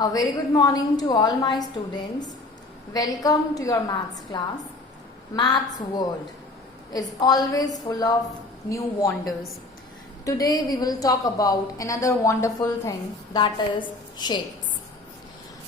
A very good morning to all my students. Welcome to your maths class. Maths world is always full of new wonders. Today we will talk about another wonderful thing, that is shapes.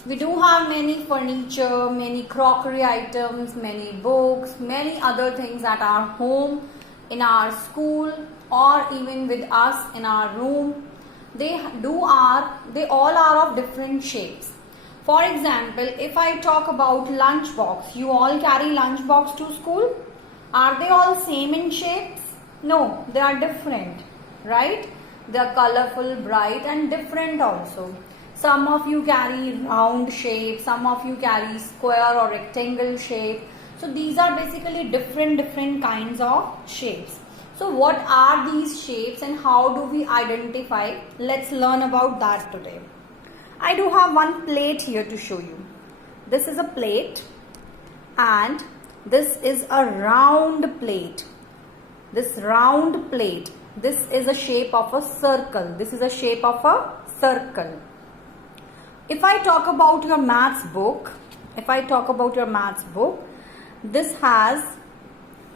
We do have many furniture, many crockery items, many books, many other things at our home, in our school, or even with us in our room. They all are of different shapes. For example, if I talk about lunchbox, you all carry lunchbox to school. Are they all same in shapes? No, they are different, right? They are colorful, bright, and different also. Some of you carry round shape, some of you carry square or rectangle shape. So these are basically different kinds of shapes. So what are these shapes and how do we identify? Let's learn about that today. I do have one plate here to show you. This is a plate and this is a round plate. This round plate, this is a shape of a circle. This is a shape of a circle. If I talk about your maths book, this has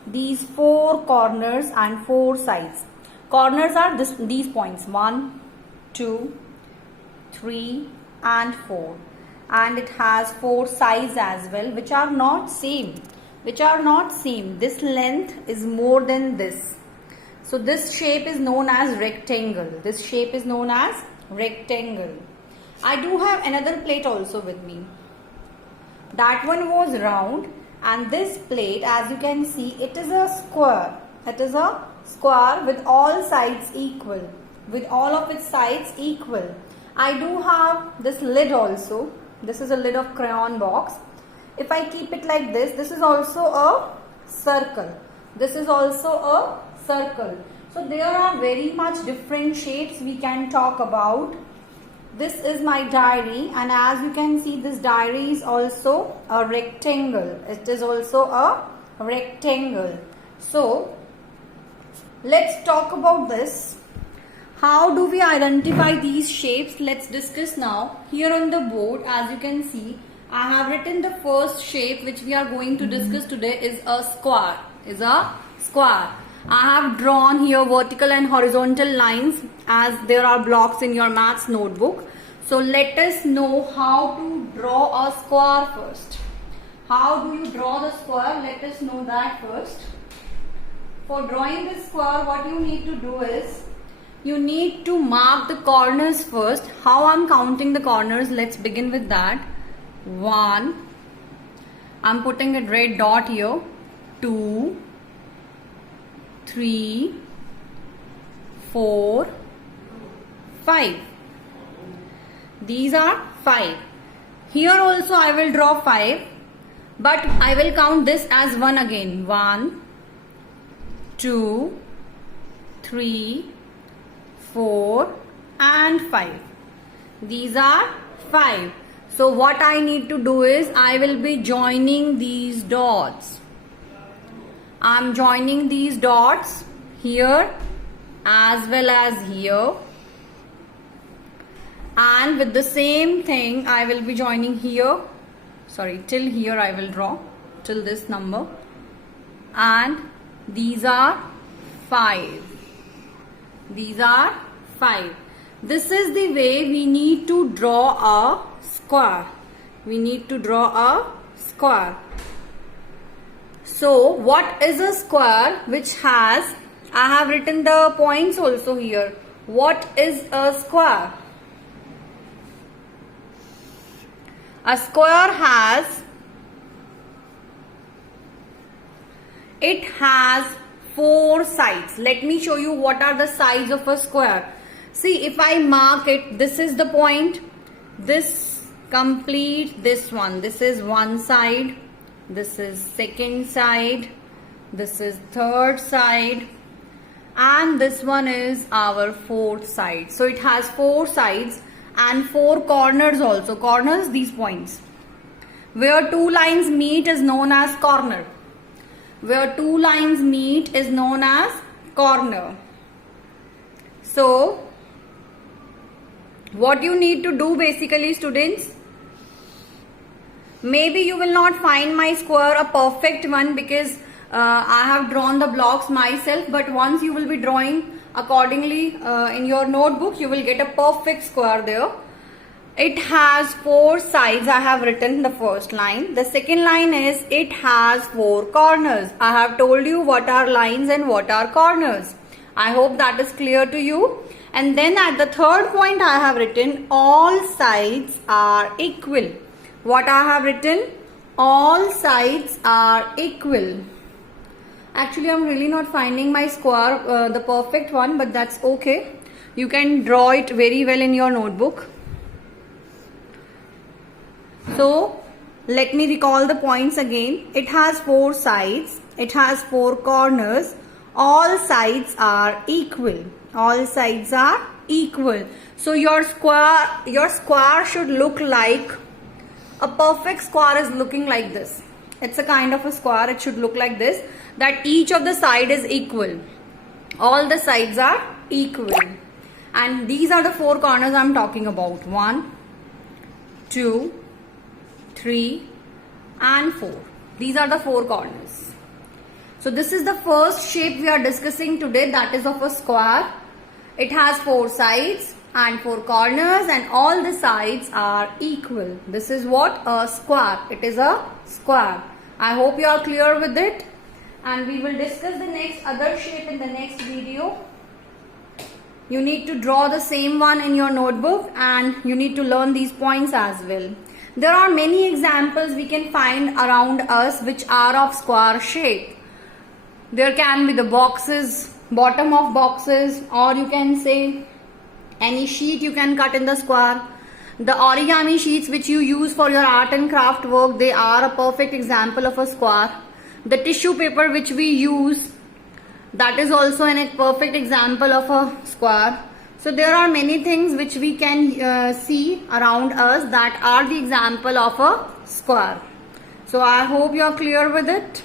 these four corners and four sides. Corners are these points 1, 2, 3 and 4, and it has four sides as well, which are not same. This length is more than this. So this shape is known as rectangle. I do have another plate also with me. That one was round. And this plate, as you can see, it is a square. It is a square with all sides equal. I do have this lid also. This is a lid of crayon box. If I keep it like this is also a circle. So there are very much different shapes we can talk about. This is my diary, and as you can see, this diary is also a rectangle. So let's talk about this. How do we identify these shapes? Let's discuss now. Here on the board, as you can see, I have written the first shape which we are going to discuss today is a square. I have drawn here vertical and horizontal lines as there are blocks in your maths notebook. So let us know how to draw a square first. How do you draw the square? Let us know that first. For drawing this square, what you need to do is, you need to mark the corners first. How I'm counting the corners? Let's begin with that. 1. I'm putting a red dot here. 2. 3, 4, 5. These are 5. Here also I will draw 5, but I will count this as 1 again. 1, 2, 3, 4 and 5. These are 5. So what I need to do is, I will be joining these dots. I'm joining these dots here as well as here, and with the same thing I will be joining here. Till here I will draw, till this number, and these are 5. This is the way we need to draw a square. So what is a square which has, I have written the points also here. What is a square? A square has 4 sides. Let me show you what are the sides of a square. See, if I mark it, this is the point. This complete this one. This is one side. This is second side, this is third side, and this one is our fourth side. So it has 4 sides and 4 corners also. Corners, these points. Where 2 lines meet is known as corner. So What you need to do basically, students, maybe you will not find my square a perfect one because I have drawn the blocks myself, but once you will be drawing accordingly in your notebook, you will get a perfect square there. It has 4 sides. I have written the first line. The second line is it has 4 corners. I have told you what are lines and what are corners. I hope that is clear to you. And then at the third point I have written all sides are equal. What I have written? All sides are equal. Actually, I'm really not finding my square, the perfect one, but that's okay. You can draw it very well in your notebook. So, let me recall the points again. It has 4 sides. It has 4 corners. All sides are equal. All sides are equal. So, your square should look like, a perfect square is looking like this. It's a kind of a square. It should look like this, that each of the side is equal. All the sides are equal. And these are the 4 corners I'm talking about. 1, 2, 3 and 4. These are the 4 corners. So this is the first shape we are discussing today, that is of a square. It has 4 sides and 4 corners and all the sides are equal. This is what? A square. It is a square. I hope you are clear with it, and we will discuss the next other shape in the next video. You need to draw the same one in your notebook and you need to learn these points as well. There are many examples we can find around us which are of square shape. There can be the boxes, bottom of boxes, or you can say any sheet you can cut in the square. The origami sheets which you use for your art and craft work, they are a perfect example of a square. The tissue paper which we use, that is also a perfect example of a square. So there are many things which we can see around us that are the example of a square. So I hope you are clear with it.